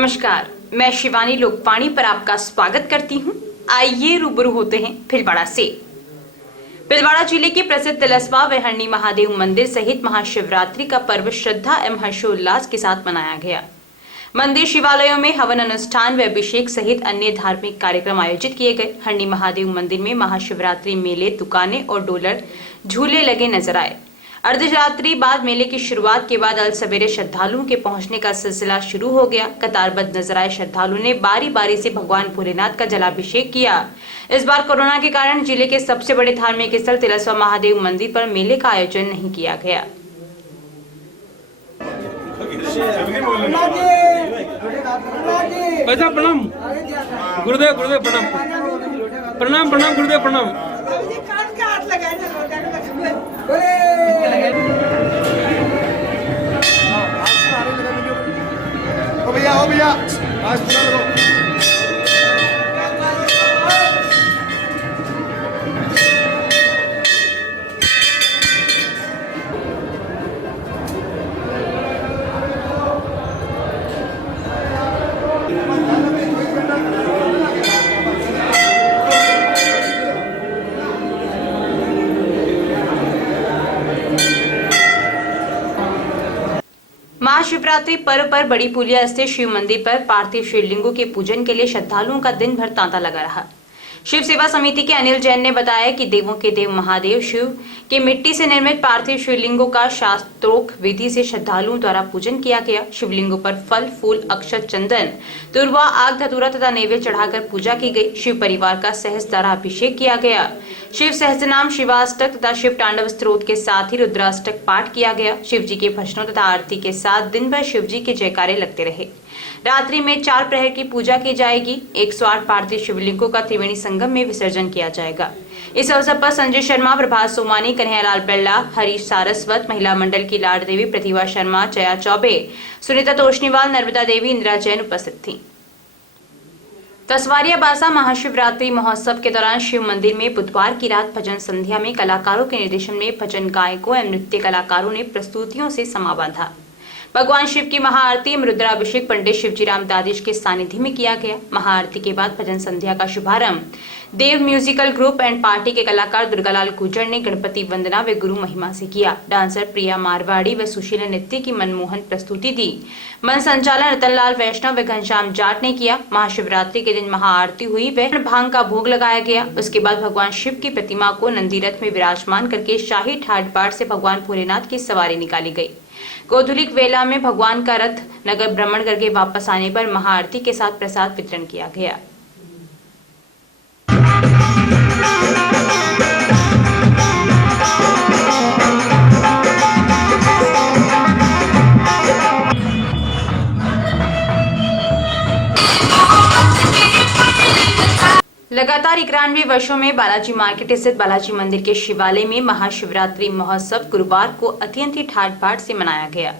नमस्कार, मैं शिवानी लोकवाणी पर आपका स्वागत करती हूं। आइए रूबरू होते हैं भीलवाड़ा से। भीलवाड़ा जिले के प्रसिद्ध तिलस्वा व हरणी महादेव मंदिर सहित महाशिवरात्रि का पर्व श्रद्धा एवं हर्षोल्लास के साथ मनाया गया। मंदिर शिवालयों में हवन अनुष्ठान व अभिषेक सहित अन्य धार्मिक कार्यक्रम आयोजित किए गए। हरणी महादेव मंदिर में महाशिवरात्रि मेले, दुकानें और डोलर झूले लगे नजर आए। अर्धरात्रि बाद मेले की शुरुआत के बाद अल सवेरे श्रद्धालुओं के पहुंचने का सिलसिला शुरू हो गया। कतारबद्ध नजर आए श्रद्धालुओं ने बारी बारी से भगवान भोलेनाथ का जलाभिषेक किया। इस बार कोरोना के कारण जिले के सबसे बड़े धार्मिक स्थल तिलस्वा महादेव मंदिर पर मेले का आयोजन नहीं किया गया। प्रणाम गुरुदेव, गुरुदेव प्रणाम, प्रणाम प्रणाम गुरुदेव प्रणाम। ओ भैया आज पूरा महाशिवरात्रि पर्व पर बड़ी पुलिया स्थित शिव मंदिर पर पार्थिव शिवलिंगों के पूजन के लिए श्रद्धालुओं का दिन भर तांता लगा रहा। शिव सेवा समिति के अनिल जैन ने बताया कि देवों के देव महादेव शिव के मिट्टी से निर्मित पार्थिव शिवलिंगों का शास्त्रोक्त विधि से श्रद्धालुओं द्वारा पूजन किया गया। शिवलिंगों पर फल, फूल, अक्षत, चंदन, तुरवा, आग, धतूरा तथा नैवेद्य चढ़ाकर पूजा की गई। शिव परिवार का सहस्त्र अभिषेक किया गया। शिव सहस्त्रनाम, शिवाष्टक तथा शिव तांडव स्तोत्र के साथ ही रुद्राष्टक पाठ किया गया। शिव जी के भजनों तथा आरती के साथ दिन भर शिव जी के जयकारे लगते रहे। रात्रि में 4 प्रहर की पूजा की जाएगी। 108 पार्थिव शिवलिंगों का त्रिवेणी संगम में विसर्जन किया जाएगा। इस अवसर पर संजय शर्मा, प्रभात सोमानी, कन्हैयालाल बिरला, हरीश सारस्वत, महिला मंडल की लाड देवी प्रतिभा शर्मा, जया चौबे, सुनीता तोशनीवाल, नर्मदा देवी, इंदिरा जैन उपस्थित थी। तसवारिया बासा महाशिवरात्रि महोत्सव के दौरान शिव मंदिर में बुधवार की रात भजन संध्या में कलाकारों के निर्देशन में भजन गायकों एवं नृत्य कलाकारों ने प्रस्तुतियों से समा बांधा। भगवान शिव की महाआरती एवं रुद्राभिषेक पंडित शिवजीराम दादिश के सानिध्य में किया गया। महाआरती के बाद भजन संध्या का शुभारंभ देव म्यूजिकल ग्रुप एंड पार्टी के कलाकार दुर्गालाल गुर्जर ने गणपति वंदना व गुरु महिमा से किया। डांसर प्रिया मारवाड़ी व सुशीला नृत्य की मनमोहन प्रस्तुति दी। मन संचालन रतनलाल वैष्णव व घनश्याम जाट ने किया। महाशिवरात्रि के दिन महाआरती हुई व भांग का भोग लगाया गया। उसके बाद भगवान शिव की प्रतिमा को नंदी रथ में विराजमान करके शाही ठाट बाट से भगवान भोलेनाथ की सवारी निकाली गई। गोधुलिक वेला में भगवान का रथ नगर भ्रमण करके वापस आने पर महाआरती के साथ प्रसाद वितरण किया गया। लगातार 91 वर्षों में बालाजी मार्केट स्थित बालाजी मंदिर के शिवालय में महाशिवरात्रि महोत्सव गुरुवार को अत्यंत ही ठाट बाट से मनाया गया।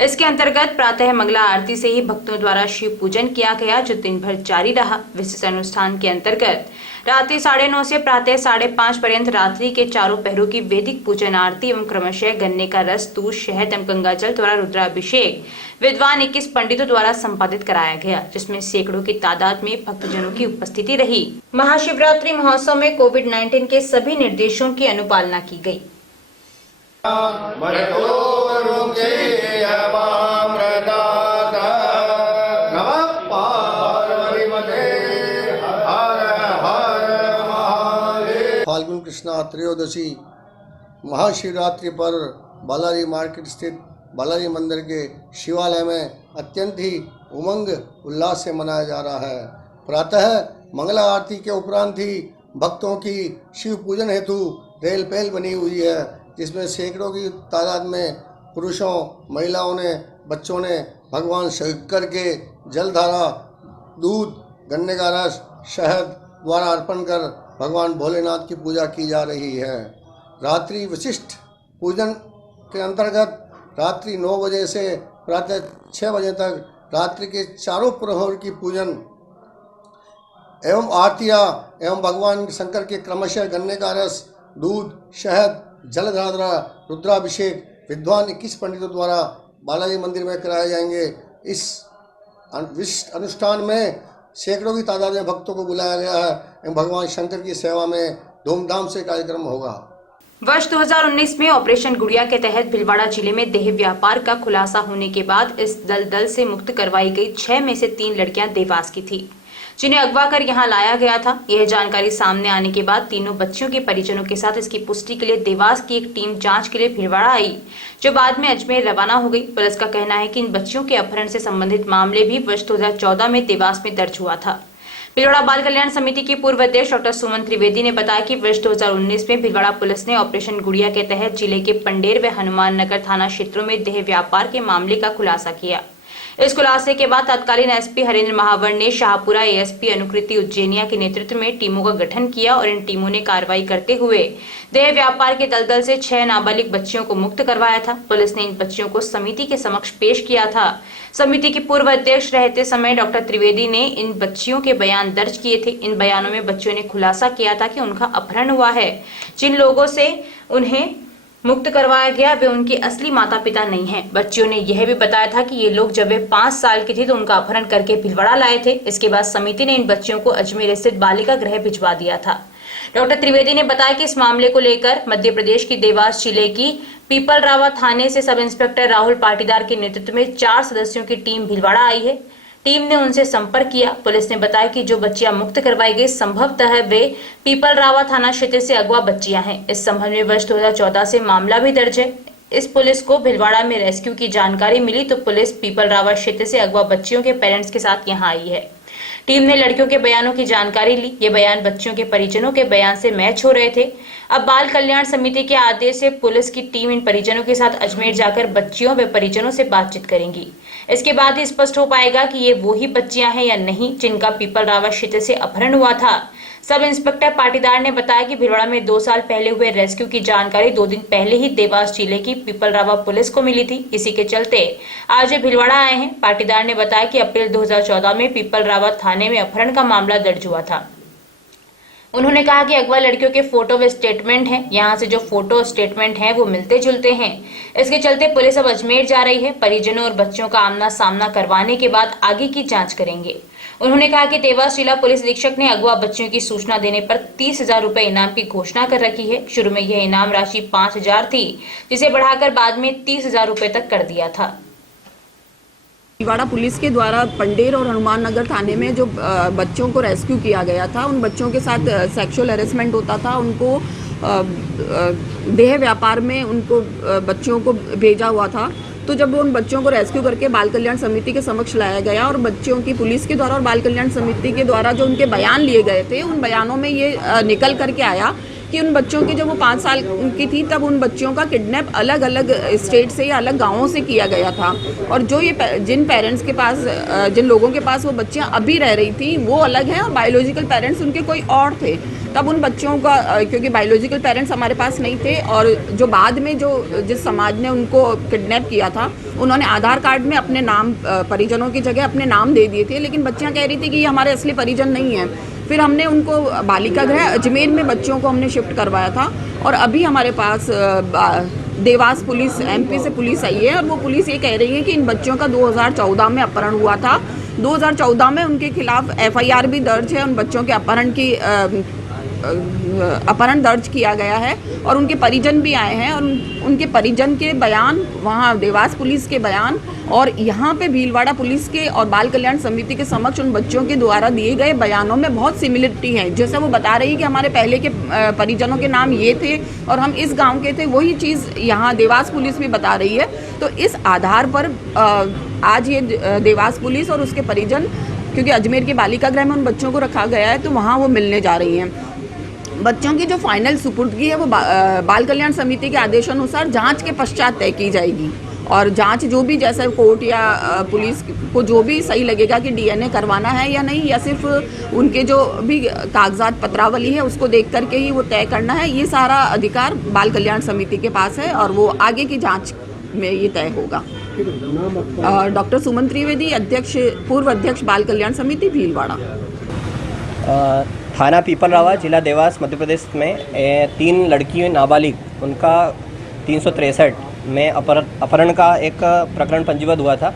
इसके अंतर्गत प्रातः मंगला आरती से ही भक्तों द्वारा शिव पूजन किया गया, जो दिन भर जारी रहा। विशेष अनुष्ठान के अंतर्गत रात्रि 9:30 से प्रातः 5:30 पर्यंत रात्रि के चारों पहरों की वैदिक पूजन आरती एवं क्रमशः गन्ने का रस, दूध, शहद एवं गंगाजल द्वारा रुद्राभिषेक विद्वान 21 पंडितों द्वारा संपादित कराया गया, जिसमें सैकड़ों की तादाद में भक्तजनों की उपस्थिति रही। महाशिवरात्रि महोत्सव में कोविड-19 के सभी निर्देशों की अनुपालना की गई। फाल्गुन कृष्णा त्रयोदशी महाशिवरात्रि पर बालाजी मार्केट स्थित बालाजी मंदिर के शिवालय में अत्यंत ही उमंग उल्लास से मनाया जा रहा है। प्रातः मंगला आरती के उपरांत ही भक्तों की शिव पूजन हेतु रेल पहल बनी हुई है, जिसमें सैकड़ों की तादाद में पुरुषों, महिलाओं ने, बच्चों ने भगवान शंकर के जलधारा, दूध, गन्ने का रस, शहद द्वारा अर्पण कर भगवान भोलेनाथ की पूजा की जा रही है। रात्रि विशिष्ट पूजन के अंतर्गत रात्रि 9 बजे से प्रातः 6 बजे तक रात्रि के चारों प्रहर की पूजन एवं आरतियाँ एवं भगवान शंकर के क्रमशः गन्ने का रस, दूध, शहद, जलधारा, रुद्राभिषेक विद्वान 21 पंडितों द्वारा बालाजी मंदिर में कराए जाएंगे। इस विशिष्ट अनुष्ठान में सैकड़ों की तादाद में भक्तों को बुलाया गया है एवं भगवान शंकर की सेवा में धूमधाम से कार्यक्रम होगा। वर्ष 2019 में ऑपरेशन गुड़िया के तहत भीलवाड़ा जिले में देह व्यापार का खुलासा होने के बाद इस दलदल से मुक्त करवाई गई 6 में से 3 लड़कियां देवास की थी, जिन्हें अगवा कर यहां लाया गया था। यह जानकारी सामने आने के बाद तीनों बच्चियों के परिजनों के साथ इसकी पुष्टि के लिए देवास की एक टीम जांच के लिए भीलवाड़ा आई, जो बाद में अजमेर रवाना हो गई। पुलिस का कहना है कि इन बच्चियों के अपहरण से संबंधित मामले भी वर्ष 2014 में देवास में दर्ज हुआ था। भीलवाड़ा बाल कल्याण समिति की पूर्व अध्यक्ष डॉक्टर सुमन त्रिवेदी ने बताया कि वर्ष 2019 में भीलवाड़ा पुलिस ने ऑपरेशन गुड़िया के तहत जिले के पंडेर व हनुमान नगर थाना क्षेत्रों में देह व्यापार के मामले का खुलासा किया। इस खुलासे के बाद तत्कालीन एसपी हरेंद्र महावर ने शाहपुरा एएसपी अनुकृति उज्जैनिया के नेतृत्व में टीमों का गठन किया और इन टीमों ने कार्रवाई करते हुए देह व्यापार के दलदल से 6 नाबालिग बच्चियों को मुक्त करवाया था। पुलिस ने इन बच्चियों को समिति के समक्ष पेश किया था। समिति के पूर्व अध्यक्ष रहते समय डॉक्टर त्रिवेदी ने इन बच्चियों के बयान दर्ज किए थे। इन बयानों में बच्चियों ने खुलासा किया था कि उनका अपहरण हुआ है। जिन लोगों से उन्हें मुक्त करवाया गया वे उनके असली माता पिता नहीं हैं। बच्चियों ने यह भी बताया था कि ये लोग जब वे 5 साल की थी तो उनका अपहरण करके भीलवाड़ा लाए थे। इसके बाद समिति ने इन बच्चियों को अजमेर स्थित बालिका गृह भिजवा दिया था। डॉक्टर त्रिवेदी ने बताया कि इस मामले को लेकर मध्य प्रदेश की देवास जिले की पीपलरावा थाने से सब इंस्पेक्टर राहुल पाटीदार के नेतृत्व में 4 सदस्यों की टीम भीलवाड़ा आई है। टीम ने उनसे संपर्क किया। पुलिस ने बताया कि जो बच्चियां मुक्त करवाई गई संभवतः वे पीपलरावा थाना क्षेत्र से अगवा बच्चियां हैं। इस संबंध में वर्ष 2014 से मामला भी दर्ज है। इस पुलिस को भीलवाड़ा में रेस्क्यू की जानकारी मिली तो पुलिस पीपलरावा क्षेत्र से अगवा बच्चियों के पेरेंट्स के साथ यहां आई है। टीम ने लड़कियों के बयानों की जानकारी ली। ये बयान बच्चियों के परिजनों के बयान से मैच हो रहे थे। अब बाल कल्याण समिति के आदेश से पुलिस की टीम इन परिजनों के साथ अजमेर जाकर बच्चियों व परिजनों से बातचीत करेंगी। इसके बाद ही स्पष्ट हो पाएगा कि ये वही बच्चियां हैं या नहीं जिनका पीपलरावा क्षेत्र से अपहरण हुआ था। सब इंस्पेक्टर पाटीदार ने बताया कि भीलवाड़ा में 2 साल पहले हुए रेस्क्यू की जानकारी 2 दिन पहले ही देवास जिले की पीपलरावा पुलिस को मिली थी। इसी के चलते आज वे भीलवाड़ा आए हैं। पाटीदार ने बताया कि अप्रैल 2014 में पीपलरावा थाने में अपहरण का मामला दर्ज हुआ था। उन्होंने कहा कि अगवा लड़कियों के फोटो व स्टेटमेंट हैं। यहाँ से जो फोटो और स्टेटमेंट हैं वो मिलते जुलते हैं। इसके चलते पुलिस अब अजमेर जा रही है। परिजनों और बच्चों का आमना सामना करवाने के बाद आगे की जांच करेंगे। उन्होंने कहा कि देवास जिला पुलिस अधीक्षक ने अगवा बच्चियों की सूचना देने पर 30,000 रुपए इनाम की घोषणा कर रखी है। शुरू में यह इनाम राशि 5,000 थी, जिसे बढ़ाकर बाद में 30,000 रुपए तक कर दिया था। भीलवाड़ा पुलिस के द्वारा पंडेर और हनुमान नगर थाने में जो बच्चों को रेस्क्यू किया गया था, उन बच्चों के साथ सेक्सुअल हैरेसमेंट होता था। उनको देह व्यापार में उनको बच्चों को भेजा हुआ था। तो जब उन बच्चों को रेस्क्यू करके बाल कल्याण समिति के समक्ष लाया गया और बच्चों की पुलिस के द्वारा और बाल कल्याण समिति के द्वारा जो उनके बयान लिए गए थे, उन बयानों में ये निकल करके आया कि उन बच्चों की जब वो 5 साल की थी तब उन बच्चियों का किडनैप अलग अलग स्टेट से या अलग गांवों से किया गया था। और जो ये जिन पेरेंट्स के पास, जिन लोगों के पास वो बच्चियां अभी रह रही थी वो अलग हैं और बायोलॉजिकल पेरेंट्स उनके कोई और थे। तब उन बच्चों का, क्योंकि बायोलॉजिकल पेरेंट्स हमारे पास नहीं थे और जो बाद में जिस समाज ने उनको किडनैप किया था उन्होंने आधार कार्ड में अपने नाम, परिजनों की जगह अपने नाम दे दिए थे, लेकिन बच्चियां कह रही थी कि ये हमारे असली परिजन नहीं हैं। फिर हमने उनको बालिका गृह अजमेर में बच्चों को हमने शिफ्ट करवाया था और अभी हमारे पास देवास पुलिस, एमपी से पुलिस आई है और वो पुलिस ये कह रही है कि इन बच्चों का 2014 में अपहरण हुआ था। 2014 में उनके खिलाफ FIR भी दर्ज है। उन बच्चों के अपहरण दर्ज किया गया है और उनके परिजन भी आए हैं और उनके परिजन के बयान, वहाँ देवास पुलिस के बयान और यहाँ पे भीलवाड़ा पुलिस के और बाल कल्याण समिति के समक्ष उन बच्चों के द्वारा दिए गए बयानों में बहुत सिमिलरिटी है। जैसा वो बता रही है कि हमारे पहले के परिजनों के नाम ये थे और हम इस गांव के थे, वही चीज़ यहाँ देवास पुलिस भी बता रही है। तो इस आधार पर आज ये देवास पुलिस और उसके परिजन, क्योंकि अजमेर के बालिका गृह में उन बच्चों को रखा गया है, तो वहाँ वो मिलने जा रही हैं। बच्चों की जो फाइनल सुपुर्दगी है वो बाल कल्याण समिति के आदेशानुसार जांच के पश्चात तय की जाएगी और जांच जो भी, जैसे कोर्ट या पुलिस को जो भी सही लगेगा कि DNA करवाना है या नहीं, या सिर्फ उनके जो भी कागजात पत्रावली है उसको देख करके ही वो तय करना है, ये सारा अधिकार बाल कल्याण समिति के पास है और वो आगे की जाँच में ये तय होगा। डॉक्टर सुमन त्रिवेदी, अध्यक्ष, पूर्व अध्यक्ष बाल कल्याण समिति भीलवाड़ा। थाना पीपलरावा, जिला देवास, मध्य प्रदेश में 3 लड़कियों नाबालिग, उनका 363 में अपहरण का एक प्रकरण पंजीबद्ध हुआ था।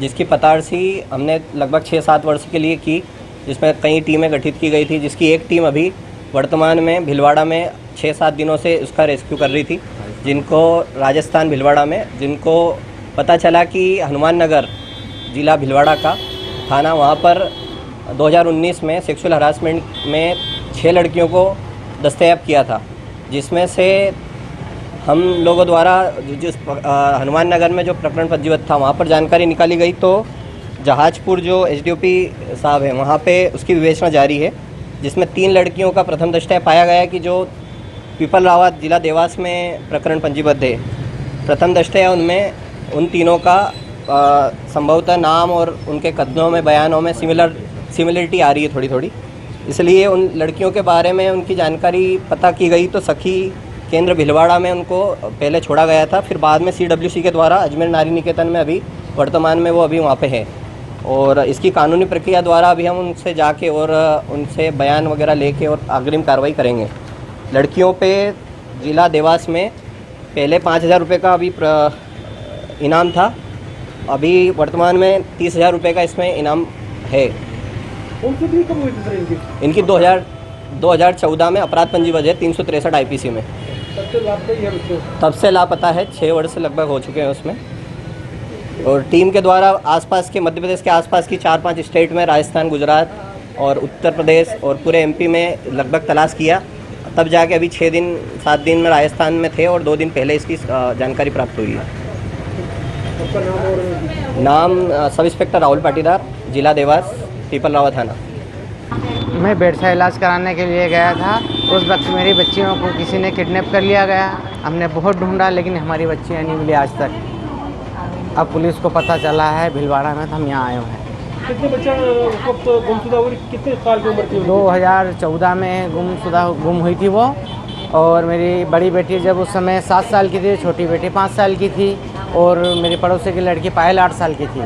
जिसकी पताड़सी हमने लगभग 6-7 वर्ष के लिए की, जिसमें कई टीमें गठित की गई थी, जिसकी एक टीम अभी वर्तमान में भिलवाड़ा में 6-7 दिनों से उसका रेस्क्यू कर रही थी, जिनको राजस्थान भिलवाड़ा में, जिनको पता चला कि हनुमान नगर जिला भिलवाड़ा का थाना, वहाँ पर 2019 में सेक्सुअल हरासमेंट में 6 लड़कियों को दस्तयाब किया था, जिसमें से हम लोगों द्वारा जिस हनुमान नगर में जो प्रकरण पंजीबद्ध था वहाँ पर जानकारी निकाली गई, तो जहाजपुर जो एसडीओपी साहब हैं वहाँ पे उसकी विवेचना जारी है, जिसमें 3 लड़कियों का प्रथम दृष्टया पाया गया कि जो पीपल रावत जिला देवास में प्रकरण पंजीबद्ध है, प्रथम दृष्टया उनमें उन तीनों का संभवतः नाम और उनके कथनों में, बयानों में सिमिलरिटी आ रही है थोड़ी थोड़ी, इसलिए उन लड़कियों के बारे में उनकी जानकारी पता की गई, तो सखी केंद्र भिलवाड़ा में उनको पहले छोड़ा गया था, फिर बाद में CWC के द्वारा अजमेर नारी निकेतन में अभी वर्तमान में वो अभी वहाँ पे है, और इसकी कानूनी प्रक्रिया द्वारा अभी हम उनसे जाके और उनसे बयान वगैरह लेके और अग्रिम कार्रवाई करेंगे। लड़कियों पे जिला देवास में पहले 5,000 रुपये का अभी इनाम था, अभी वर्तमान में 30,000 रुपये का इसमें इनाम है। इनकी 2014 में अपराध पंजीबद्ध है 363 IPC में, तब से लापता है, 6 वर्ष लगभग हो चुके हैं उसमें। और टीम के द्वारा आसपास के, मध्य प्रदेश के आसपास की 4-5 स्टेट में, राजस्थान, गुजरात और उत्तर प्रदेश और पूरे MP में लगभग तलाश किया, तब जाके अभी 6-7 दिन में राजस्थान में थे और 2 दिन पहले इसकी जानकारी प्राप्त हुई है। नाम सब इंस्पेक्टर राहुल पाटीदार, जिला देवास, पीपल रावत थाना। मैं बेड का इलाज कराने के लिए गया था, उस वक्त मेरी बच्चियों को किसी ने किडनैप कर लिया गया। हमने बहुत ढूंढा लेकिन हमारी बच्चियाँ नहीं मिली आज तक। अब पुलिस को पता चला है भिलवाड़ा में, तो हम यहाँ आए हैं। कितने बच्चा उस वक्त गुमशुदा हुई, कितने साल की उम्र थी? 2014 में गुम हुई थी वो, और मेरी बड़ी बेटी जब उस समय 7 साल की थी, छोटी बेटी 5 साल की थी, और मेरी पड़ोसी की लड़की पायल 8 साल की थी।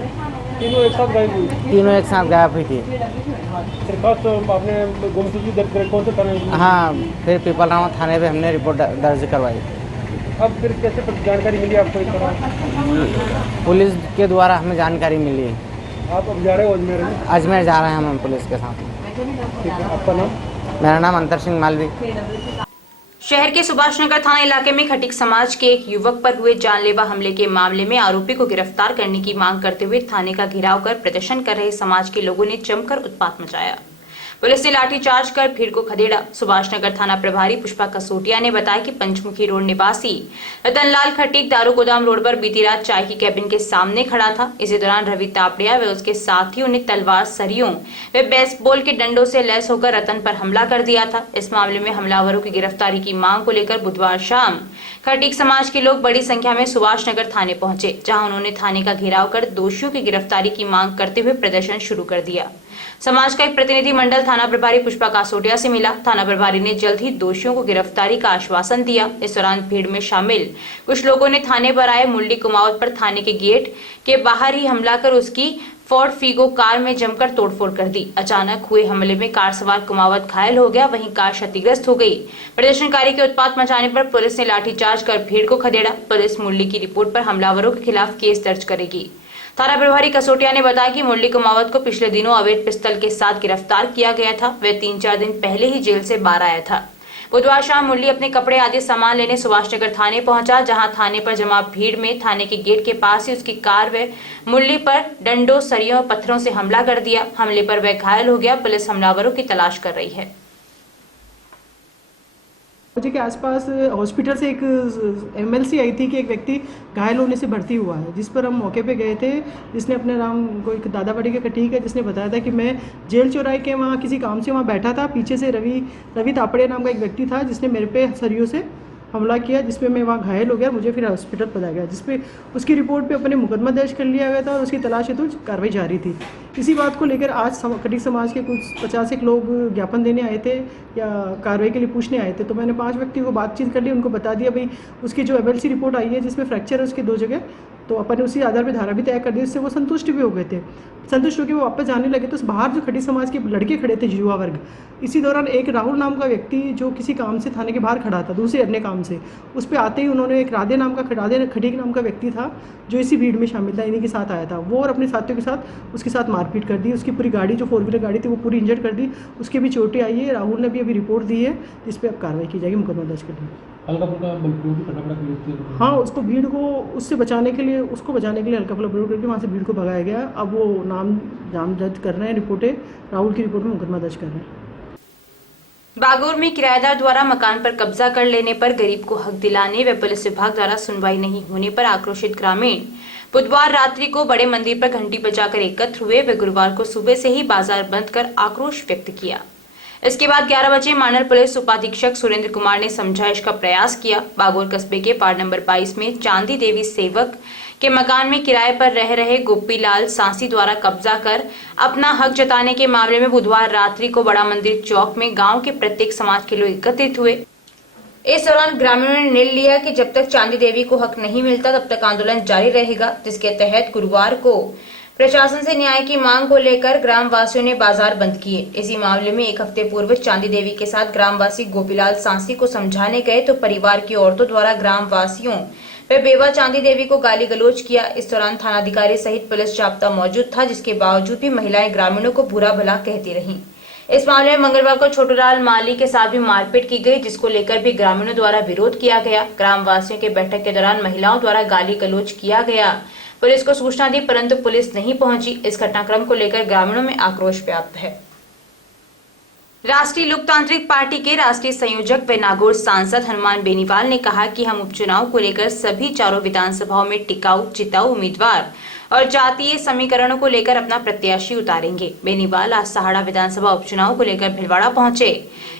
तीनों एक साथ गायब हुई? तीनों एक साथ गायब हुई थी। दरखास्त आपने गुमशुदगी दर्ज करी, कौन से थाने? हाँ, फिर पीपल रावत थाने पे हमने रिपोर्ट दर्ज करवाई। अब फिर कैसे जानकारी मिली आपको? इस तरह पुलिस के द्वारा हमें जानकारी मिली। आप अब जा रहे हो अजमेर में? अजमेर जा रहे हैं हम पुलिस के साथ। ठीक है, आपका नाम? मेरा नाम अंतर सिंह मालवी। शहर के सुभाष नगर थाना इलाके में खटीक समाज के एक युवक पर हुए जानलेवा हमले के मामले में आरोपी को गिरफ्तार करने की मांग करते हुए थाने का घेराव कर प्रदर्शन कर रहे समाज के लोगों ने जमकर उत्पात मचाया। पुलिस ने लाठीचार्ज कर भीड़ को खदेड़ा। सुभाष नगर थाना प्रभारी पुष्पा कसोटिया ने बताया कि पंचमुखी रोड निवासी रतनलाल खटीक दारू गोदाम रोड पर बीती रात चाय की कैबिन के सामने खड़ा था। इसी दौरान रवि तापड़िया व उसके साथियों ने तलवार, सरियों व बेसबॉल के डंडों से लैस होकर रतन पर हमला कर दिया था। इस मामले में हमलावरों की गिरफ्तारी की मांग को लेकर बुधवार शाम खटीक समाज के लोग बड़ी संख्या में सुभाष नगर थाने पहुंचे, जहां उन्होंने थाने का घेराव कर दोषियों की गिरफ्तारी की मांग करते हुए प्रदर्शन शुरू कर दिया। समाज का एक प्रतिनिधि मंडल थाना प्रभारी पुष्पा कासोटिया से मिला। थाना प्रभारी ने जल्द ही दोषियों को गिरफ्तारी का आश्वासन दिया। इस दौरान भीड़ में शामिल कुछ लोगों ने थाने पर आए मुरली कुमावत पर थाने के गेट के बाहर ही हमला कर उसकी फोर्ड फीगो कार में जमकर तोड़फोड़ कर दी। अचानक हुए हमले में कार सवार कुमावत घायल हो गया, वहीं कार क्षतिग्रस्त हो गई। प्रदर्शनकारी के उत्पात मचाने पर पुलिस ने लाठीचार्ज कर भीड़ को खदेड़ा। पुलिस मुरली की रिपोर्ट पर हमलावरों के खिलाफ केस दर्ज करेगी। थाना प्रभारी कसोटिया ने बताया कि मुरली कुमावत को पिछले दिनों अवैध पिस्तौल के साथ गिरफ्तार किया गया था। वह 3-4 दिन पहले ही जेल से बाहर आया था। बुधवार शाम मुरली अपने कपड़े आदि सामान लेने सुभाषनगर थाने पहुंचा, जहां थाने पर जमा भीड़ में थाने के गेट के पास ही उसकी कार व मुरली पर डंडों, सरियों, पत्थरों से हमला कर दिया। हमले पर वह घायल हो गया। पुलिस हमलावरों की तलाश कर रही है। मुझे के आसपास हॉस्पिटल से एक MLC आई थी कि एक व्यक्ति घायल होने से भर्ती हुआ है, जिस पर हम मौके पे गए थे। जिसने अपने नाम कोई दादाबाड़ी का खटीक है, जिसने बताया था कि मैं जेल चौराहे के वहाँ किसी काम से वहाँ बैठा था। पीछे से रवि तापड़िया नाम का एक व्यक्ति था, जिसने मेरे पे सरियों से हमला किया, जिसपे मैं वहाँ घायल हो गया। मुझे फिर हॉस्पिटल पहुंचाया गया, जिसपे उसकी रिपोर्ट पे अपने मुकदमा दर्ज कर लिया गया था और उसकी तलाश हेतु कार्रवाई जारी थी। इसी बात को लेकर आज खटीक समाज के कुछ 50 एक लोग ज्ञापन देने आए थे या कार्रवाई के लिए पूछने आए थे। तो मैंने 5 व्यक्ति को बातचीत कर ली, उनको बता दिया भाई उसकी जो MLC रिपोर्ट आई है जिसमें फ्रैक्चर है उसकी 2 जगह, तो अपन ने उसी आधार पर धारा भी तय कर दी, उससे वो संतुष्ट भी हो गए थे। संतुष्ट होकर वो वापस जाने लगे तो बाहर जो खड़ी समाज के लड़के खड़े थे, युवा वर्ग, इसी दौरान एक राहुल नाम का व्यक्ति जो किसी काम से थाने के बाहर खड़ा था, दूसरे अन्य काम से, उस पर आते ही उन्होंने एक राधे खटीक नाम का व्यक्ति था जो इसी भीड़ में शामिल था, इन्हीं के साथ आया था, वो और अपने साथियों के साथ उसके साथ मारपीट कर दी। उसकी पूरी गाड़ी जो 4 व्हीलर गाड़ी थी वो पूरी इंजर्ड कर दी, उसके भी चोटें आई है। राहुल ने भी अभी रिपोर्ट दी है, जिस पर अब कार्रवाई की जाएगी, मुकदमा दर्ज कर दिया। हल्का फुल्का बल प्रयोग भी करना पड़ा पुलिस को। हाँ, उसको भीड़ को उससे बचाने के लिए हल्का फुल्का प्रयोग करके वहाँ से भीड़ को भगाया गया। अब वो नाम दर्ज कर रहे हैं, रिपोर्टें राहुल की रिपोर्ट में मुकदमा दर्ज कर रहे हैं। बागोर में किराएदार द्वारा मकान पर कब्जा कर लेने पर गरीब को हक दिलाने व पुलिस विभाग द्वारा सुनवाई नहीं होने पर आक्रोशित ग्रामीण बुधवार रात्रि को बड़े मंदिर पर घंटी बजाकर एकत्र हुए व गुरुवार को सुबह से ही बाजार बंद कर आक्रोश व्यक्त किया। इसके बाद 11 बजे मानर पुलिस उपाधीक्षक सुरेंद्र कुमार ने समझाइश का प्रयास किया। बागोर कस्बे के वार्ड नंबर 22 में चांदी देवी सेवक के मकान में किराए पर रह रहे गोपीलाल सांसी द्वारा कब्जा कर अपना हक जताने के मामले में बुधवार रात्रि को बड़ा मंदिर चौक में गांव के प्रत्येक समाज के लोग एकत्रित हुए। इस दौरान ग्रामीणों ने निर्णय लिया कि जब तक चांदी देवी को हक नहीं मिलता तब तक आंदोलन जारी रहेगा, जिसके तहत गुरुवार को प्रशासन से न्याय की मांग को लेकर ग्रामवासियों ने बाजार बंद किए। इसी मामले में एक हफ्ते पूर्व चांदी देवी के साथ ग्रामवासी गोपीलाल सांसी को समझाने गए तो परिवार की औरतों द्वारा ग्रामवासियों वे बेवा चांदी देवी को गाली गलौज किया। इस दौरान थानाधिकारी सहित पुलिस जाब्ता मौजूद था, जिसके बावजूद भी महिलाएं ग्रामीणों को बुरा भला कहती रहीं। इस मामले में मंगलवार को छोटूलाल माली के साथ भी मारपीट की गई, जिसको लेकर भी ग्रामीणों द्वारा विरोध किया गया। ग्रामवासियों के बैठक के दौरान महिलाओं द्वारा गाली गलौज किया गया। पुलिस को सूचना दी परंतु पुलिस नहीं पहुंची। इस घटनाक्रम को लेकर ग्रामीणों में आक्रोश व्याप्त है। राष्ट्रीय लोकतांत्रिक पार्टी के राष्ट्रीय संयोजक व नागौर सांसद हनुमान बेनीवाल ने कहा कि हम उपचुनाव को लेकर सभी चारों विधानसभाओं में टिकाऊ जिताऊ उम्मीदवार और जातीय समीकरणों को लेकर अपना प्रत्याशी उतारेंगे। बेनीवाल आज सहाड़ा विधानसभा उपचुनाव को लेकर भिलवाड़ा पहुंचे।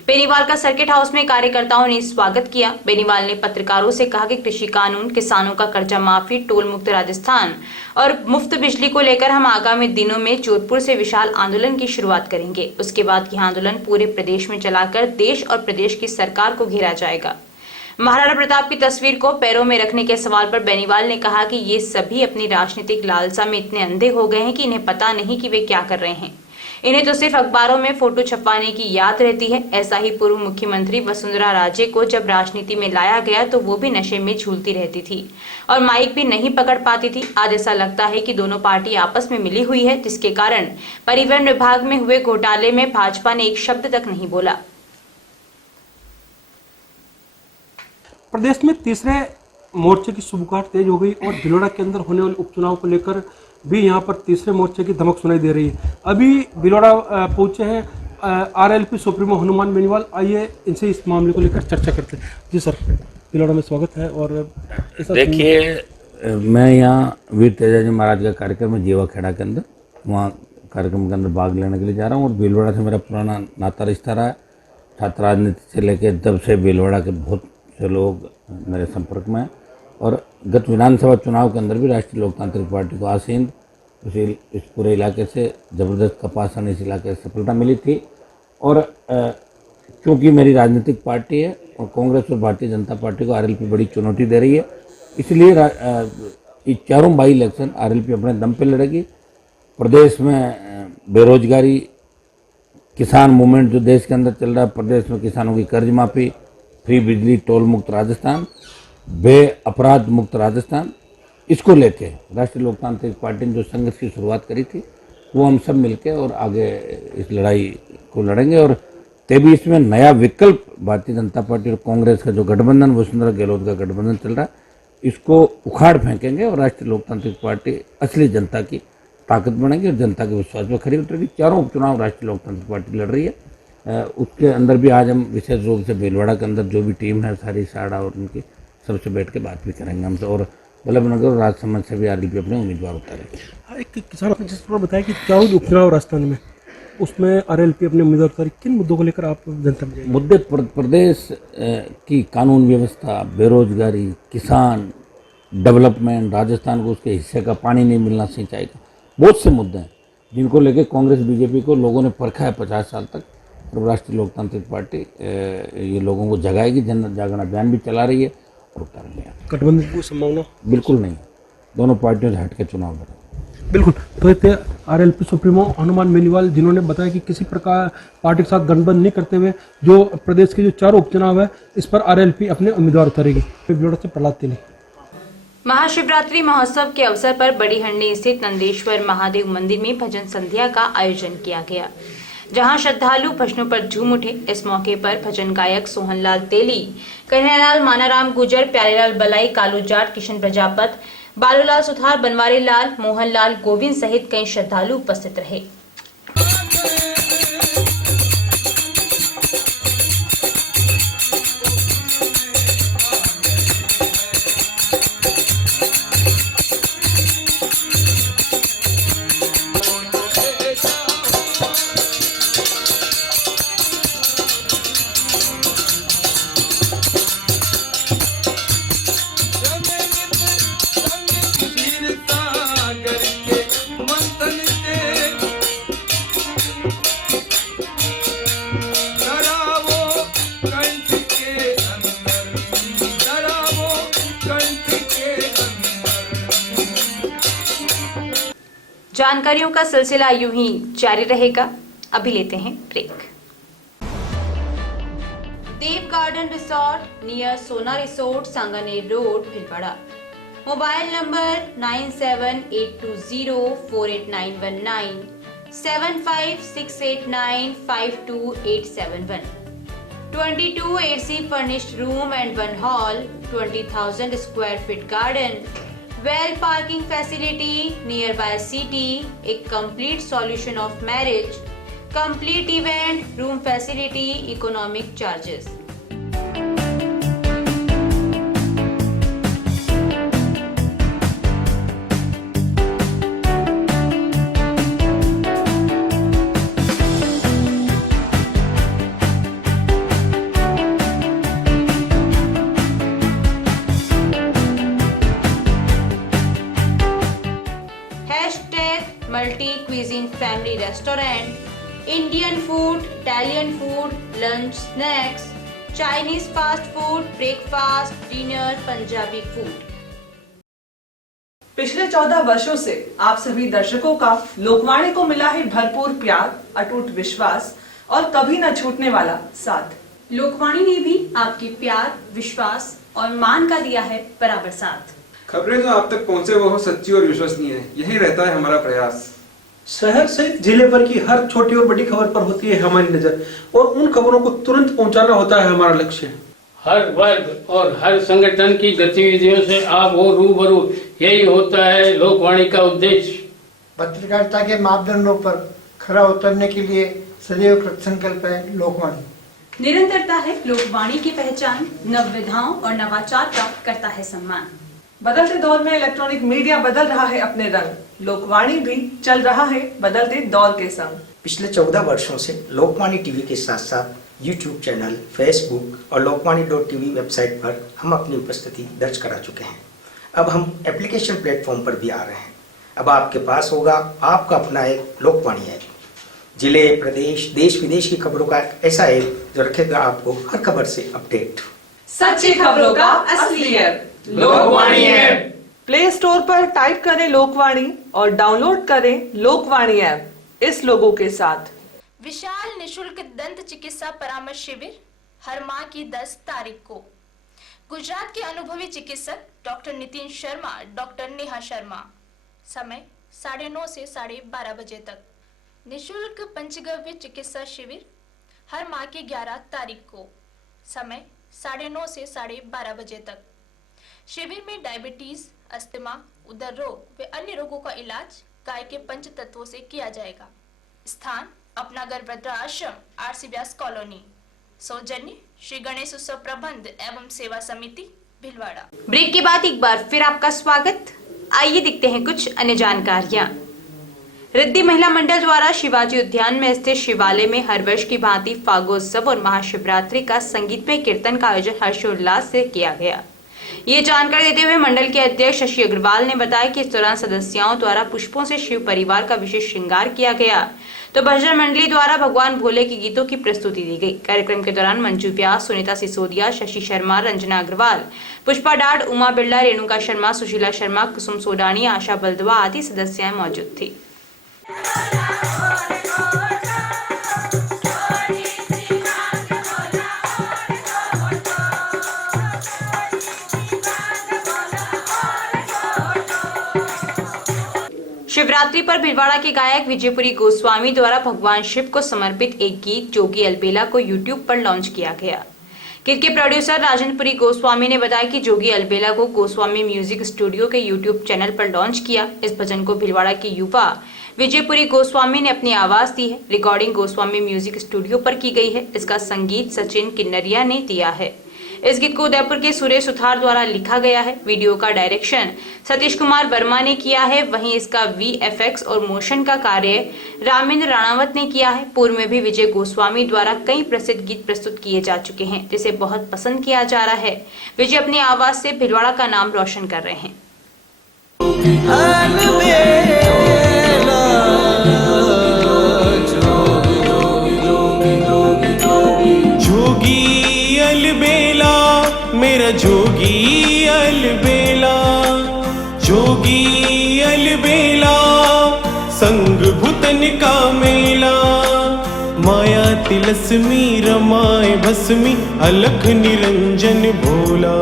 बेनीवाल का सर्किट हाउस में कार्यकर्ताओं ने स्वागत किया। बेनीवाल ने पत्रकारों से कहा कि कृषि कानून, किसानों का कर्जा माफी, टोल मुक्त राजस्थान और मुफ्त बिजली को लेकर हम आगामी दिनों में जोधपुर से विशाल आंदोलन की शुरुआत करेंगे। उसके बाद यह आंदोलन पूरे प्रदेश में चलाकर देश और प्रदेश की सरकार को घेरा जाएगा। महाराणा प्रताप की तस्वीर को पैरों में रखने के सवाल पर बेनीवाल ने कहा कि ये सभी अपनी राजनीतिक लालसा में इतने अंधे हो गए हैं कि इन्हें पता नहीं कि वे क्या कर रहे हैं। इन्हें तो सिर्फ अखबारों में फोटो छपवाने की याद रहती है। ऐसा ही पूर्व मुख्यमंत्री वसुंधरा राजे को जब राजनीति में लाया गया तो वो भी नशे में झूलती रहती थी और माइक भी नहीं पकड़ पाती थी। आज ऐसा लगता है कि दोनों पार्टी आपस में मिली हुई है, जिसके कारण परिवहन विभाग में हुए घोटाले में भाजपा ने एक शब्द तक नहीं बोला। प्रदेश में तीसरे मोर्चे की शुभकाट तेज हो गई और भिलवाड़ा के अंदर होने वाले उपचुनाव को लेकर भी यहां पर तीसरे मोर्चे की धमक सुनाई दे रही है। अभी भिलवाड़ा पहुंचे हैं आरएलपी सुप्रीमो हनुमान बेनीवाल। आइए इनसे इस मामले को लेकर चर्चा करते हैं। जी सर, भिलवाड़ा में स्वागत है। और देखिए, मैं यहाँ वीर तेजाजी महाराज का कार्यक्रम है जीवा खेड़ा के अंदर, वहाँ कार्यक्रम के अंदर भाग लेने के लिए जा रहा हूँ। और भिलवाड़ा से मेरा पुराना नाता रिश्ता रहा है। छात्र राजनीति से लेकर जब से भिलवाड़ा के बहुत से लोग मेरे संपर्क में हैं। और गत विधानसभा चुनाव के अंदर भी राष्ट्रीय लोकतांत्रिक पार्टी को आसीन इस पूरे इलाके से ज़बरदस्त कपासन इस इलाके से सफलता मिली थी। और क्योंकि मेरी राजनीतिक पार्टी है और कांग्रेस और भारतीय जनता पार्टी को आरएलपी बड़ी चुनौती दे रही है, इसलिए ये चारों बाई इलेक्शन आरएलपी अपने दम पे लड़ेगी। प्रदेश में बेरोजगारी, किसान मूवमेंट जो देश के अंदर चल रहा है, प्रदेश में किसानों की कर्ज माफी, फ्री बिजली, टोल मुक्त राजस्थान, बे अपराध मुक्त राजस्थान, इसको लेके राष्ट्रीय लोकतांत्रिक पार्टी ने जो संघर्ष की शुरुआत करी थी वो हम सब मिलके और आगे इस लड़ाई को लड़ेंगे। और तभी इसमें नया विकल्प भारतीय जनता पार्टी और कांग्रेस का जो गठबंधन, वसुंधरा गहलोत का गठबंधन चल रहा है, इसको उखाड़ फेंकेंगे और राष्ट्रीय लोकतांत्रिक पार्टी असली जनता की ताकत बनेगी और जनता के विश्वास पर खरी उतरेगी। चारों उपचुनाव राष्ट्रीय लोकतांत्रिक पार्टी लड़ रही है। उसके अंदर भी आज हम विशेष रूप से भिलवाड़ा के अंदर जो भी टीम है सारी साड़ा और उनकी सबसे बैठ के बात भी करेंगे हमसे। और बल्लभनगर और राजसमंद से भी आरएलपी अपने उम्मीदवार उतारेंगे। एक किसान अपने जिस पर बताया कि चारों उपचुनाव राजस्थान में, उसमें आरएलपी अपने उम्मीदवार उतारे, किन मुद्दों को लेकर आप जनता में जाएंगे? मुद्दे प्रदेश की कानून व्यवस्था, बेरोजगारी, किसान, डेवलपमेंट, राजस्थान को उसके हिस्से का पानी नहीं मिलना, सिंचाई का, बहुत से मुद्दे हैं जिनको लेकर कांग्रेस बीजेपी को लोगों ने परखा है 50 साल तक। और राष्ट्रीय लोकतांत्रिक पार्टी ये लोगों को जगाएगी, जन जागरण अभियान भी चला रही है और उतारेंगे। गठबंधन की संभावना बिल्कुल नहीं। दोनों पार्टियों से हट के चुनाव लड़ा। बिल्कुल। तो ये आरएलपी सुप्रीमो हनुमान मेलीवाल, जिन्होंने बताया कि किसी प्रकार पार्टी के साथ गठबंधन नहीं करते हुए जो प्रदेश के जो 4 उपचुनाव है इस पर आरएलपी अपने उम्मीदवार उतारेगी। बिलोड़ा से प्रहलाद तेली। महाशिवरात्रि महोत्सव के अवसर पर बड़ी हंडी स्थित नंदेश्वर महादेव मंदिर में भजन संध्या का आयोजन किया गया, जहां श्रद्धालु भजनों पर झूम उठे। इस मौके पर भजन गायक सोहनलाल तेली, कन्हैयालाल, मानाराम गुजर, प्यारेलाल बलाई, कालू जाट, किशन प्रजापत, बालूलाल सुथार, बनवारी लाल, मोहनलाल गोविंद सहित कई श्रद्धालु उपस्थित रहे। जानकारियों का सिलसिला यूं ही जारी रहेगा। अभी लेते हैं ब्रेक। देव गार्डन रिसोर्ट नियर सोना resort, Sanganer road, Bhilwara. Mobile number 9782048919, 7568952871। 22 AC furnished room and 1 hall, 20,000 square feet garden, well parking facility, nearby city, a complete solution of marriage, complete event, room facility, economic charges. Multi cuisine family restaurant, Indian food, Italian food, lunch, snacks, Chinese fast food, breakfast, dinner, Punjabi food. पिछले 14 वर्षों से आप सभी दर्शकों का लोकवाणी को मिला है भरपूर प्यार, अटूट विश्वास और कभी न छूटने वाला साथ। लोकवाणी ने भी आपके प्यार, विश्वास और मान का दिया है बराबर साथ। खबरें जो आप तक पहुंचे वो हो सच्ची और विश्वसनीय है, यही रहता है हमारा प्रयास। शहर सहित जिले भर की हर छोटी और बड़ी खबर पर होती है हमारी नजर और उन खबरों को तुरंत पहुंचाना होता है हमारा लक्ष्य। हर वर्ग और हर संगठन की गतिविधियों से आप हो रूबरू, यही होता है लोकवाणी का उद्देश्य। पत्रकारिता के मापदंडों पर खरा उतरने के लिए सदैव कृतसंकल्प है लोकवाणी। निरंतरता है लोकवाणी की पहचान, नवविधाओं और नवाचार का करता है सम्मान। बदलते दौर में इलेक्ट्रॉनिक मीडिया बदल रहा है अपने रंग, लोकवाणी भी चल रहा है बदलते दौर के संग। पिछले 14 वर्षों से लोकवाणी टीवी के साथ साथ यूट्यूब चैनल, फेसबुक और लोकवाणी.tv वेबसाइट पर हम अपनी उपस्थिति दर्ज करा चुके हैं। अब हम एप्लीकेशन प्लेटफॉर्म पर भी आ रहे हैं। अब आपके पास होगा आपका अपना एक लोकवाणी ऐप, जिले, प्रदेश, देश विदेश की खबरों का ऐसा ऐप जो रखेगा आपको हर खबर से अपडेट। सच्ची खबरों का असली app Lokvani app. Play store पर टाइप करें लोकवाणी और डाउनलोड करें लोकवाणी ऐप इस लोगों के साथ। विशाल निशुल्क दंत चिकित्सा परामर्श शिविर हर माह की 10 तारीख को। गुजरात के अनुभवी चिकित्सक डॉक्टर नितिन शर्मा, डॉक्टर नेहा शर्मा। समय 9:30 से 12:30 बजे तक। निशुल्क पंचगव्य चिकित्सा शिविर हर माह की 11 तारीख को। समय 9:30 से 12:30 बजे तक। शिविर में डायबिटीज, अस्थमा, उदर रोग व अन्य रोगों का इलाज गाय के पंच तत्वों से किया जाएगा। स्थान अपनागर वृद्धाश्रम, आरसी व्यास कॉलोनी। सौजन्य श्री गणेश उत्सव प्रबंध एवं सेवा समिति, भीलवाड़ा। ब्रेक के बाद एक बार फिर आपका स्वागत। आइए देखते हैं कुछ अन्य जानकारियां। रिद्धि महिला मंडल द्वारा शिवाजी उद्यान में स्थित शिवालय में हर वर्ष की भांति फागोत्सव और महाशिवरात्रि का संगीतमय कीर्तन का आयोजन हर्षोल्लास से किया गया। ये जानकारी देते हुए मंडल के अध्यक्ष शशि अग्रवाल ने बताया कि इस दौरान सदस्यों द्वारा पुष्पों से शिव परिवार का विशेष श्रृंगार किया गया, तो भजन मंडली द्वारा भगवान भोले के गीतों की प्रस्तुति दी गई। कार्यक्रम के दौरान मंजू व्यास, सुनीता सिसोदिया, शशि शर्मा, रंजना अग्रवाल, पुष्पा डाड, उमा बिरला, रेणुका शर्मा, सुशीला शर्मा, कुसुम सोडानी, आशा बलदवा आदि सदस्याएं मौजूद थी। शिवरात्रि पर भिलवाड़ा के गायक विजयपुरी गोस्वामी द्वारा भगवान शिव को समर्पित एक गीत जोगी अलबेला को यूट्यूब पर लॉन्च किया गया। गीत के प्रोड्यूसर राजनपुरी गोस्वामी ने बताया कि जोगी अलबेला को गोस्वामी म्यूजिक स्टूडियो के यूट्यूब चैनल पर लॉन्च किया। इस भजन को भिलवाड़ा के युवा विजयपुरी गोस्वामी ने अपनी आवाज दी है। रिकॉर्डिंग गोस्वामी म्यूजिक स्टूडियो पर की गई है। इसका संगीत सचिन किन्नरिया ने दिया है। इस गीत को उदयपुर के सुरेश सुथार द्वारा लिखा गया है। वीडियो का डायरेक्शन सतीश कुमार वर्मा ने किया है। वहीं इसका VFX और मोशन का कार्य रामेंद्र राणावत ने किया है। पूर्व में भी विजय गोस्वामी द्वारा कई प्रसिद्ध गीत प्रस्तुत किए जा चुके हैं, जिसे बहुत पसंद किया जा रहा है। विजय अपनी आवाज से भिलवाड़ा का नाम रोशन कर रहे हैं। मेरा जोगी अलबेला, जोगी अलबेला, संग भूतन का मेला, माया तिलस्मी रमाए भस्मी, अलख निरंजन भोला,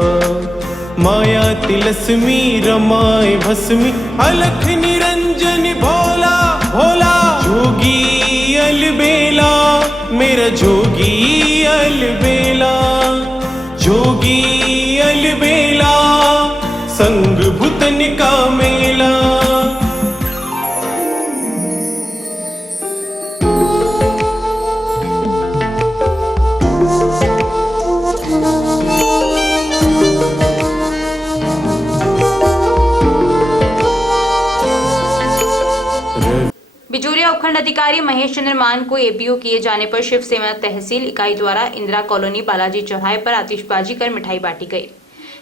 माया तिलस्मी रमाए भस्मी, अलख निरंजन भोला भोला। जोगी अलबेला, मेरा जोगी अलबेला, जोगी अलबेला, संग भूतन का मेला। बिजोरिया उपखंड अधिकारी महेश चंद्र मान को APO किए जाने पर शिवसेना तहसील इकाई द्वारा इंदिरा कॉलोनी बालाजी चौराहे पर आतिशबाजी कर मिठाई बांटी गई।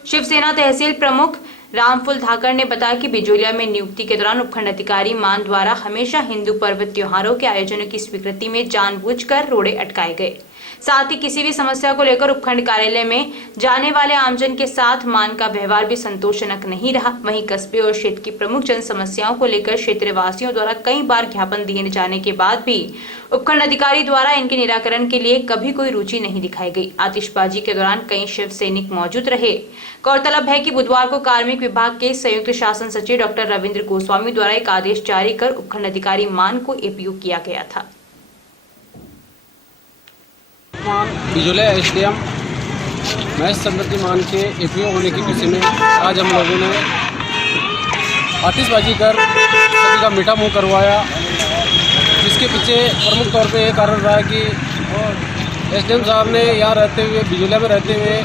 शिवसेना तहसील प्रमुख रामफुल धाकर ने बताया कि बिजोरिया में नियुक्ति के दौरान उपखंड अधिकारी मान द्वारा हमेशा हिंदू पर्व त्योहारों के आयोजनों की स्वीकृति में जानबूझकर रोड़े अटकाए गए। साथ ही किसी भी समस्या को लेकर उपखंड कार्यालय में जाने वाले आमजन के साथ मान का व्यवहार भी संतोषजनक नहीं रहा। वहीं कस्बे और क्षेत्र की प्रमुख जन समस्याओं को लेकर क्षेत्रवासियों द्वारा कई बार ज्ञापन दिए जाने के बाद भी उपखंड अधिकारी द्वारा इनके निराकरण के लिए कभी कोई रुचि नहीं दिखाई गई। आतिशबाजी के दौरान कई शिव सैनिक मौजूद रहे। गौरतलब है कि बुधवार को कार्मिक विभाग के संयुक्त शासन सचिव डॉक्टर रविंद्र गोस्वामी द्वारा एक आदेश जारी कर उपखंड अधिकारी मान को APO किया गया था। बिजोलिया SDM महेश चंद्र मान के APO होने की खुशी में आज हम लोगों ने आतिशबाजी कर सभी का मीठा मुंह करवाया, जिसके पीछे प्रमुख तौर पे ये कारण रहा कि SDM साहब ने यहाँ रहते हुए, बिजोलिया में रहते हुए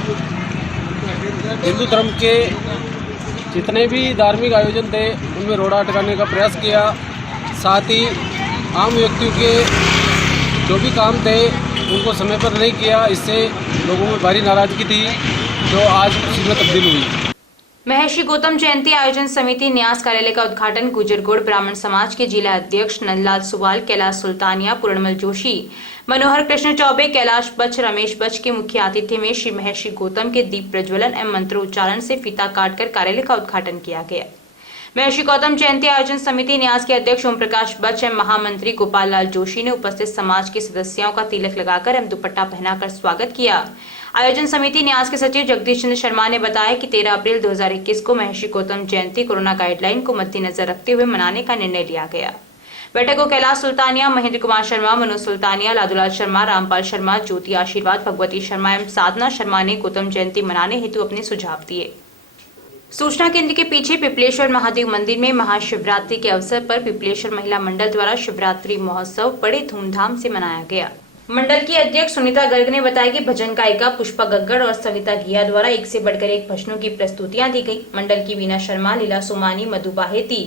हिंदू धर्म के जितने भी धार्मिक आयोजन थे उनमें रोड़ा अटकाने का प्रयास किया। साथ ही आम व्यक्तियों के जो भी काम थे उनको समय पर नहीं किया। इससे लोगों में भारी नाराजगी थी, जो आज उसी में तब्दील हुई। महर्षि गौतम जयंती आयोजन समिति न्यास कार्यालय का उद्घाटन गुजरगोड़ ब्राह्मण समाज के जिला अध्यक्ष नंदलाल सुवाल, कैलाश सुल्तानिया, पूर्णमल जोशी, मनोहर कृष्ण चौबे, कैलाश बच, रमेश बच के मुख्य आतिथ्य में श्री महर्षि गौतम के दीप प्रज्वलन एवं मंत्रोच्चारण से फीता काटकर कार्यालय का उद्घाटन किया गया। महर्षि गौतम जयंती आयोजन समिति न्यास के अध्यक्ष ओम प्रकाश बच एवं महामंत्री गोपाल लाल जोशी ने उपस्थित समाज के सदस्यों का तिलक लगाकर एवं दुपट्टा पहनाकर स्वागत किया। आयोजन समिति न्यास के सचिव जगदीश चंद्र शर्मा ने बताया कि 13 अप्रैल 2021 को महर्षि गौतम जयंती कोरोना गाइडलाइन को मद्देनजर रखते हुए मनाने का निर्णय लिया गया। बैठक को कैलाश सुल्तानिया, महेंद्र कुमार शर्मा, मनोज सुल्तानिया, लादूलाल शर्मा, रामपाल शर्मा, ज्योति आशीर्वाद, भगवती शर्मा एवं साधना शर्मा ने गौतम जयंती मनाने हेतु अपने सुझाव दिए। सूचना केंद्र के पीछे पिपलेश्वर महादेव मंदिर में महाशिवरात्रि के अवसर पर पिपलेश्वर महिला मंडल द्वारा शिवरात्रि महोत्सव बड़े धूमधाम से मनाया गया। मंडल की अध्यक्ष सुनीता गर्ग ने बताया कि भजन गायिका पुष्पा गग्गड़ और सविता घिया द्वारा एक से बढ़कर एक भजनों की प्रस्तुतियां दी गई। मंडल की वीना शर्मा, लीला सुमानी, मधु बाहेती,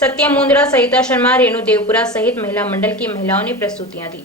सत्या मुंद्रा, सहिता शर्मा, रेणु देवपुरा सहित महिला मंडल की महिलाओं ने प्रस्तुतियां दी।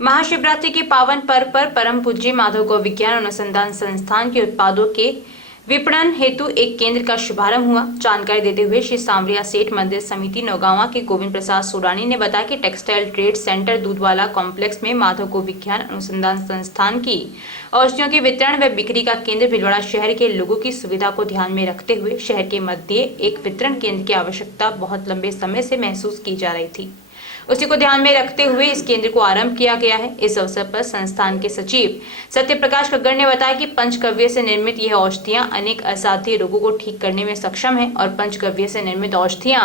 महाशिवरात्रि के पावन पर्व पर परम पूज्य माधव गौ विज्ञान अनुसंधान संस्थान के उत्पादों के विपणन हेतु एक केंद्र का शुभारंभ हुआ। जानकारी देते हुए श्री सांवरिया सेठ मंदिर समिति नौगांवा के गोविंद प्रसाद सोडानी ने बताया कि टेक्सटाइल ट्रेड सेंटर दूधवाला कॉम्प्लेक्स में माधव गौ विज्ञान अनुसंधान संस्थान की औषधियों के वितरण व बिक्री का केंद्र भीलवाड़ा शहर के लोगों की सुविधा को ध्यान में रखते हुए शहर के मध्य एक वितरण केंद्र की आवश्यकता बहुत लंबे समय से महसूस की जा रही थी। उसी को ध्यान में रखते हुए इस केंद्र को आरंभ किया गया है। इस अवसर पर संस्थान के सचिव सत्य प्रकाश कग्गर ने बताया कि पंचगव्य से निर्मित यह औषधियां अनेक असाध्य रोगों को ठीक करने में सक्षम है और पंचगव्य से निर्मित औषधियां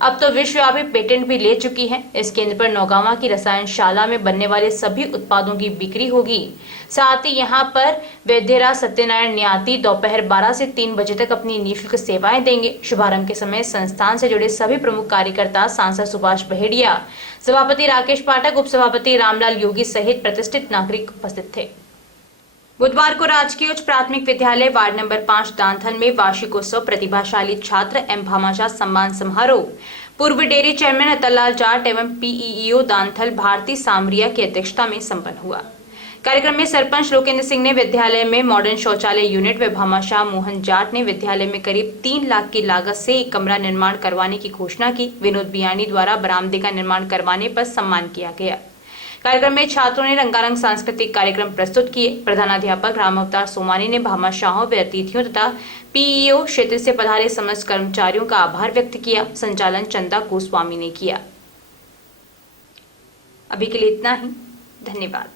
अब तो विश्वव्यापी पेटेंट भी ले चुकी हैं। इस केंद्र पर नौगांवा की रसायनशाला में बनने वाले सभी उत्पादों की बिक्री होगी। साथ ही यहाँ पर वैद्यराज सत्यनारायण न्याती दोपहर 12 से 3 बजे तक अपनी निःशुल्क सेवाएं देंगे। शुभारंभ के समय संस्थान से जुड़े सभी प्रमुख कार्यकर्ता, सांसद सुभाष बहेड़िया, सभापति राकेश पाठक, उप सभापति रामलाल योगी सहित प्रतिष्ठित नागरिक उपस्थित थे। बुधवार को राजकीय उच्च प्राथमिक विद्यालय वार्ड नंबर 5 दांथल में वार्षिकोत्सव प्रतिभाशाली छात्र एवं भामाशाह सम्मान समारोह पूर्व डेयरी चेयरमैन अतललाल जाट एवं पीईओ दांथल भारती सांवरिया की अध्यक्षता में संपन्न हुआ। कार्यक्रम में सरपंच लोकेंद्र सिंह ने विद्यालय में मॉडर्न शौचालय यूनिट व भामाशाह मोहन जाट ने विद्यालय में करीब 3 लाख की लागत से एक कमरा निर्माण करवाने की घोषणा की। विनोद बियानी द्वारा बरामदे का निर्माण करवाने पर सम्मान किया गया। कार्यक्रम में छात्रों ने रंगारंग सांस्कृतिक कार्यक्रम प्रस्तुत किए। प्रधानाध्यापक राम अवतार सोमानी ने भामाशाहों व अतिथियों तथा पीईओ क्षेत्र से पधारे समस्त कर्मचारियों का आभार व्यक्त किया। संचालन चंदा गोस्वामी ने किया। अभी के लिए इतना ही। धन्यवाद।